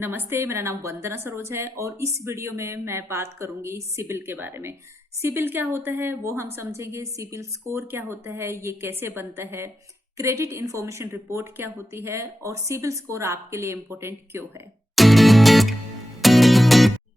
नमस्ते, मेरा नाम वंदना सरोज है और इस वीडियो में मैं बात करूंगी सिबिल के बारे में। सिबिल क्या होता है वो हम समझेंगे। सिबिल स्कोर क्या होता है, ये कैसे बनता है, क्रेडिट इंफॉर्मेशन रिपोर्ट क्या होती है और सिबिल स्कोर आपके लिए इम्पोर्टेंट क्यों है।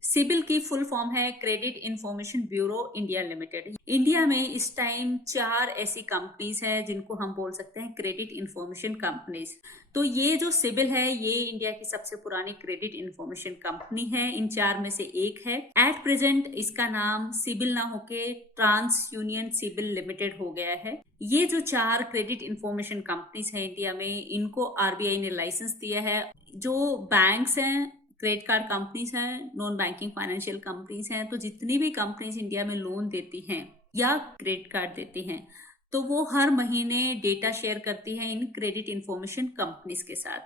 सिबिल की फुल फॉर्म है credit information bureau India limited. India में इस टाइम 4 ऐसी कंपनीज हैं जिनको हम बोल सकते हैं क्रेडिट इंफॉर्मेशन कंपनीज। तो ये जो सिबिल है ये इंडिया की सबसे पुरानी क्रेडिट इंफॉर्मेशन कंपनी है। इन 4 में से एक है। एट प्रेजेंट इसका नाम सिबिल ना होके ट्रांस यूनियन सिबिल लिमिटेड हो गया है। ये जो 4 क्रेडिट इंफॉर्मेशन कंपनीज है इंडिया में, इनको आरबीआई ने लाइसेंस दिया है। जो बैंक्स हैं, क्रेडिट कार्ड कंपनीज हैं, नॉन बैंकिंग फाइनेंशियल कंपनीज हैं, तो जितनी भी कंपनीज इंडिया में लोन देती हैं या क्रेडिट कार्ड देती हैं, तो वो हर महीने डेटा शेयर करती हैं इन क्रेडिट इंफॉर्मेशन कंपनीज के साथ।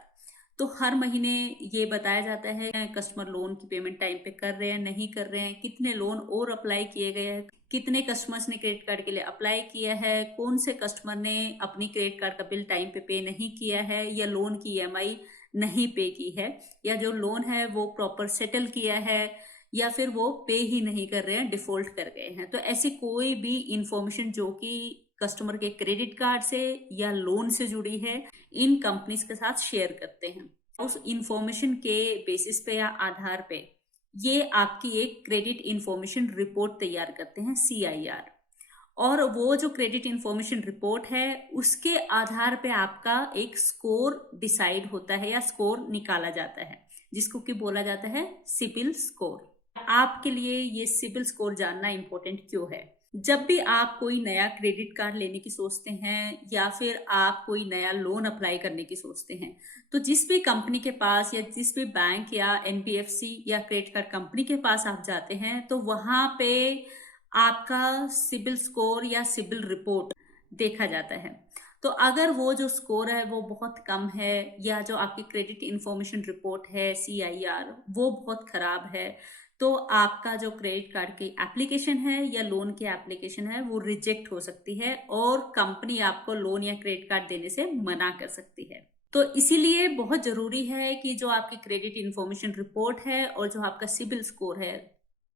तो हर महीने ये बताया जाता है कस्टमर लोन की पेमेंट टाइम पे कर रहे हैं, नहीं कर रहे हैं, कितने लोन और अप्लाई किए गए हैं, कितने कस्टमर्स ने क्रेडिट कार्ड के लिए अप्लाई किया है, कौन से कस्टमर ने अपनी क्रेडिट कार्ड का बिल टाइम पे नहीं किया है या लोन की ईएमआई नहीं पे की है, या जो लोन है वो प्रॉपर सेटल किया है या फिर वो पे ही नहीं कर रहे हैं, डिफॉल्ट कर गए हैं। तो ऐसी कोई भी इंफॉर्मेशन जो कि कस्टमर के क्रेडिट कार्ड से या लोन से जुड़ी है, इन कंपनीज के साथ शेयर करते हैं। उस इंफॉर्मेशन के बेसिस पे या आधार पे ये आपकी एक क्रेडिट इंफॉर्मेशन रिपोर्ट तैयार करते हैं, CIR। और वो जो क्रेडिट इंफॉर्मेशन रिपोर्ट है उसके आधार पे आपका एक स्कोर डिसाइड होता है या स्कोर निकाला जाता है, जिसको कि बोला जाता है सिबिल स्कोर। आपके लिए ये सिबिल स्कोर जानना इंपॉर्टेंट क्यों है? जब भी आप कोई नया क्रेडिट कार्ड लेने की सोचते हैं या फिर आप कोई नया लोन अप्लाई करने की सोचते हैं, तो जिस भी कंपनी के पास या जिस भी बैंक या एनबीएफसी या क्रेडिट कार्ड कंपनी के पास आप जाते हैं, तो वहां पे आपका सिबिल स्कोर या सिबिल रिपोर्ट देखा जाता है। तो अगर वो जो स्कोर है वो बहुत कम है या जो आपकी क्रेडिट इंफॉर्मेशन रिपोर्ट है, CIR, वो बहुत खराब है, तो आपका जो क्रेडिट कार्ड की एप्लीकेशन है या लोन की एप्लीकेशन है वो रिजेक्ट हो सकती है और कंपनी आपको लोन या क्रेडिट कार्ड देने से मना कर सकती है। तो इसीलिए बहुत जरूरी है कि जो आपकी क्रेडिट इंफॉर्मेशन रिपोर्ट है और जो आपका सिबिल स्कोर है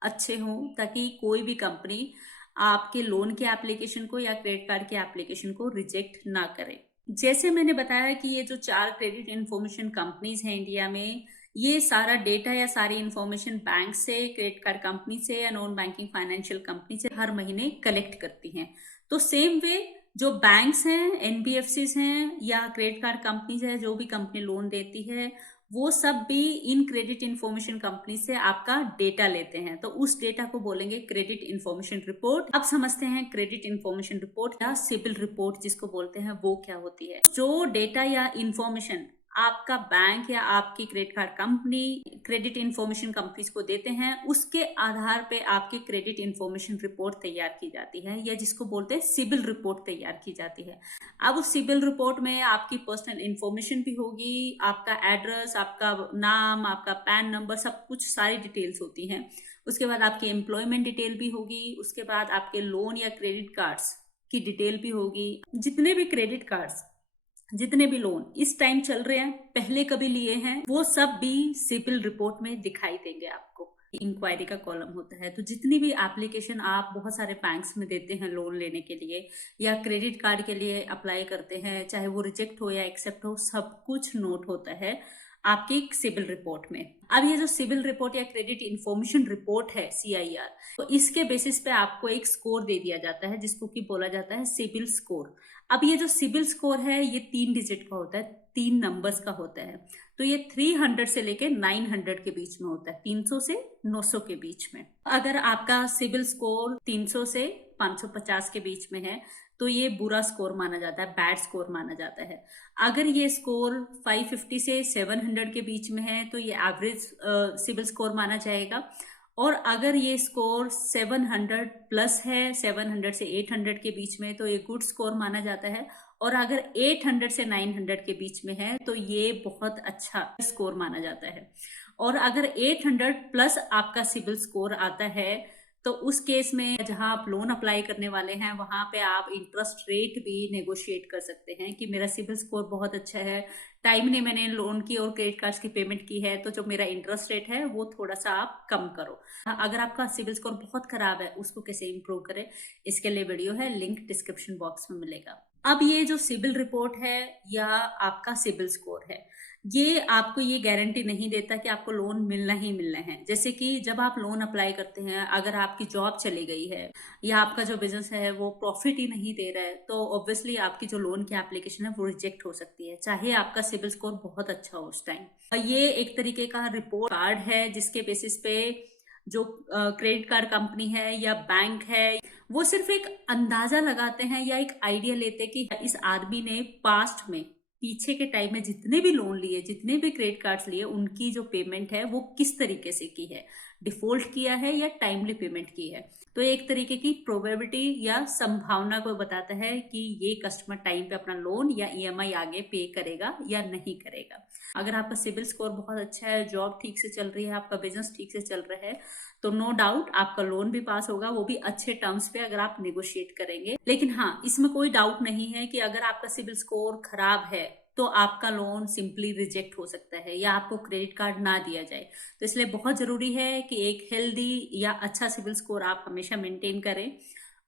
अच्छे हों, ताकि कोई भी कंपनी आपके लोन के एप्लीकेशन को या क्रेडिट कार्ड के एप्लीकेशन को रिजेक्ट ना करे। जैसे मैंने बताया कि ये जो 4 क्रेडिट इंफॉर्मेशन कंपनीज हैं इंडिया में, ये सारा डेटा या सारी इंफॉर्मेशन बैंक से, क्रेडिट कार्ड कंपनी से या नॉन बैंकिंग फाइनेंशियल कंपनी से हर महीने कलेक्ट करती हैं। तो सेम वे जो बैंक्स हैं, एनबीएफसीज हैं या क्रेडिट कार्ड कंपनीज है, जो भी कंपनी लोन देती है, वो सब भी इन क्रेडिट इंफॉर्मेशन कंपनी से आपका डेटा लेते हैं। तो उस डेटा को बोलेंगे क्रेडिट इंफॉर्मेशन रिपोर्ट। अब समझते हैं क्रेडिट इंफॉर्मेशन रिपोर्ट या सिबिल रिपोर्ट जिसको बोलते हैं वो क्या होती है। जो डेटा या इंफॉर्मेशन आपका बैंक या आपकी credit card company credit information companies को देते हैं, उसके आधार पे आपकी क्रेडिट इंफॉर्मेशन रिपोर्ट तैयार की जाती है या जिसको बोलते हैं सिबिल रिपोर्ट तैयार की जाती है। अब उस सिबिल रिपोर्ट में आपकी पर्सनल इंफॉर्मेशन भी होगी, आपका एड्रेस, आपका नाम, आपका पैन नंबर, सब कुछ सारी डिटेल्स होती हैं। उसके बाद आपकी एम्प्लॉयमेंट डिटेल भी होगी, उसके बाद आपके लोन या क्रेडिट कार्ड्स की डिटेल भी होगी। जितने भी क्रेडिट कार्ड्स, जितने भी लोन इस टाइम चल रहे हैं, पहले कभी लिए हैं, वो सब भी सिबिल रिपोर्ट में दिखाई देंगे आपको। इंक्वायरी का कॉलम होता है। तो जितनी भी एप्लीकेशन आप बहुत सारे बैंक्स में देते हैं लोन लेने के लिए या क्रेडिट कार्ड के लिए अप्लाई करते हैं, चाहे वो रिजेक्ट हो या एक्सेप्ट हो, सब कुछ नोट होता है आपकी सिबिल रिपोर्ट में। अब ये जो सिबिल रिपोर्ट या क्रेडिट इंफॉर्मेशन रिपोर्ट है, CIR, तो इसके बेसिस पे आपको एक स्कोर दे दिया जाता है जिसको कि बोला जाता है सिबिल स्कोर। अब ये जो सिबिल स्कोर है ये 3 डिजिट का होता है, 3 नंबर्स का होता है। तो ये 300 से लेके 900 के बीच में होता है, 300 से 900 के बीच में। अगर आपका सिबिल स्कोर 300 से 550 के बीच में है तो ये बुरा स्कोर माना जाता है, बैड स्कोर माना जाता है। अगर ये स्कोर 550 से 700 के बीच में है तो ये एवरेज सिबिल स्कोर माना जाएगा। और अगर ये स्कोर 700 प्लस है, 700 से 800 के बीच में, तो ये गुड स्कोर माना जाता है। और अगर 800 से 900 के बीच में है तो ये बहुत अच्छा स्कोर माना जाता है। और अगर 800 प्लस आपका सिबिल स्कोर आता है तो उस केस में जहां आप लोन अप्लाई करने वाले हैं वहां पे आप इंटरेस्ट रेट भी नेगोशिएट कर सकते हैं कि मेरा सिबिल स्कोर बहुत अच्छा है, टाइम ने मैंने लोन की और क्रेडिट कार्ड्स की पेमेंट की है, तो जो मेरा इंटरेस्ट रेट है वो थोड़ा सा आप कम करो। अगर आपका सिबिल स्कोर बहुत खराब है उसको कैसे इंप्रूव करें, इसके लिए वीडियो है, लिंक डिस्क्रिप्शन बॉक्स में मिलेगा। अब ये जो सिबिल रिपोर्ट है या आपका सिबिल स्कोर है, ये आपको ये गारंटी नहीं देता कि आपको लोन मिलना ही मिलना है। जैसे कि जब आप लोन अप्लाई करते हैं, अगर आपकी जॉब चली गई है या आपका जो बिजनेस है वो प्रॉफिट ही नहीं दे रहा है, तो ऑब्वियसली आपकी जो लोन की एप्लीकेशन है वो रिजेक्ट हो सकती है, चाहे आपका सिबिल स्कोर बहुत अच्छा हो उस टाइम। ये एक तरीके का रिपोर्ट कार्ड है जिसके बेसिस पे जो क्रेडिट कार्ड कंपनी है या बैंक है वो सिर्फ एक अंदाजा लगाते हैं या एक आइडिया लेते हैं कि इस आदमी ने पास्ट में, पीछे के टाइम में जितने भी लोन लिए, जितने भी क्रेडिट कार्ड्स लिए, उनकी जो पेमेंट है वो किस तरीके से की है, डिफॉल्ट किया है या टाइमली पेमेंट की है। तो एक तरीके की प्रोबेबिलिटी या संभावना को बताता है कि ये कस्टमर टाइम पे अपना लोन या ईएमआई आगे पे करेगा या नहीं करेगा। अगर आपका सिबिल स्कोर बहुत अच्छा है, जॉब ठीक से चल रही है, आपका बिजनेस ठीक से चल रहा है, तो नो डाउट आपका लोन भी पास होगा, वो भी अच्छे टर्म्स पे अगर आप नेगोशिएट करेंगे। लेकिन हाँ, इसमें कोई डाउट नहीं है कि अगर आपका सिबिल स्कोर खराब है तो आपका लोन सिंपली रिजेक्ट हो सकता है या आपको क्रेडिट कार्ड ना दिया जाए। तो इसलिए बहुत जरूरी है कि एक हेल्दी या अच्छा सिबिल स्कोर आप हमेशा मेंटेन करें,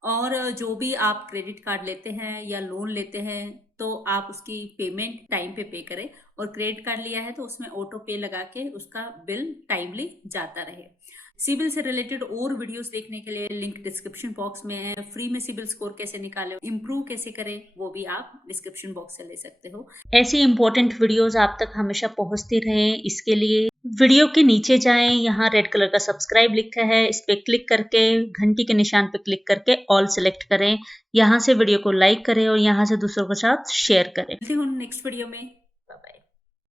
और जो भी आप क्रेडिट कार्ड लेते हैं या लोन लेते हैं तो आप उसकी पेमेंट टाइम पे पे करें, और क्रेडिट कार्ड लिया है तो उसमें ऑटो पे लगा के उसका बिल टाइमली जाता रहे। सिबिल से रिलेटेड और वीडियोस देखने के लिए लिंक डिस्क्रिप्शन बॉक्स में है। फ्री में सिबिल स्कोर कैसे निकाले, इंप्रूव कैसे करें, वो भी आप डिस्क्रिप्शन बॉक्स से ले सकते हो। ऐसी इंपॉर्टेंट वीडियोस आप तक हमेशा पहुंचती रहें, इसके लिए वीडियो के नीचे जाएं, यहाँ रेड कलर का सब्सक्राइब लिखा है, इस पे क्लिक करके घंटी के निशान पे क्लिक करके ऑल सेलेक्ट करें। यहाँ से वीडियो को लाइक करें और यहाँ से दूसरों के साथ शेयर करें। मिलते हैं नेक्स्ट वीडियो में।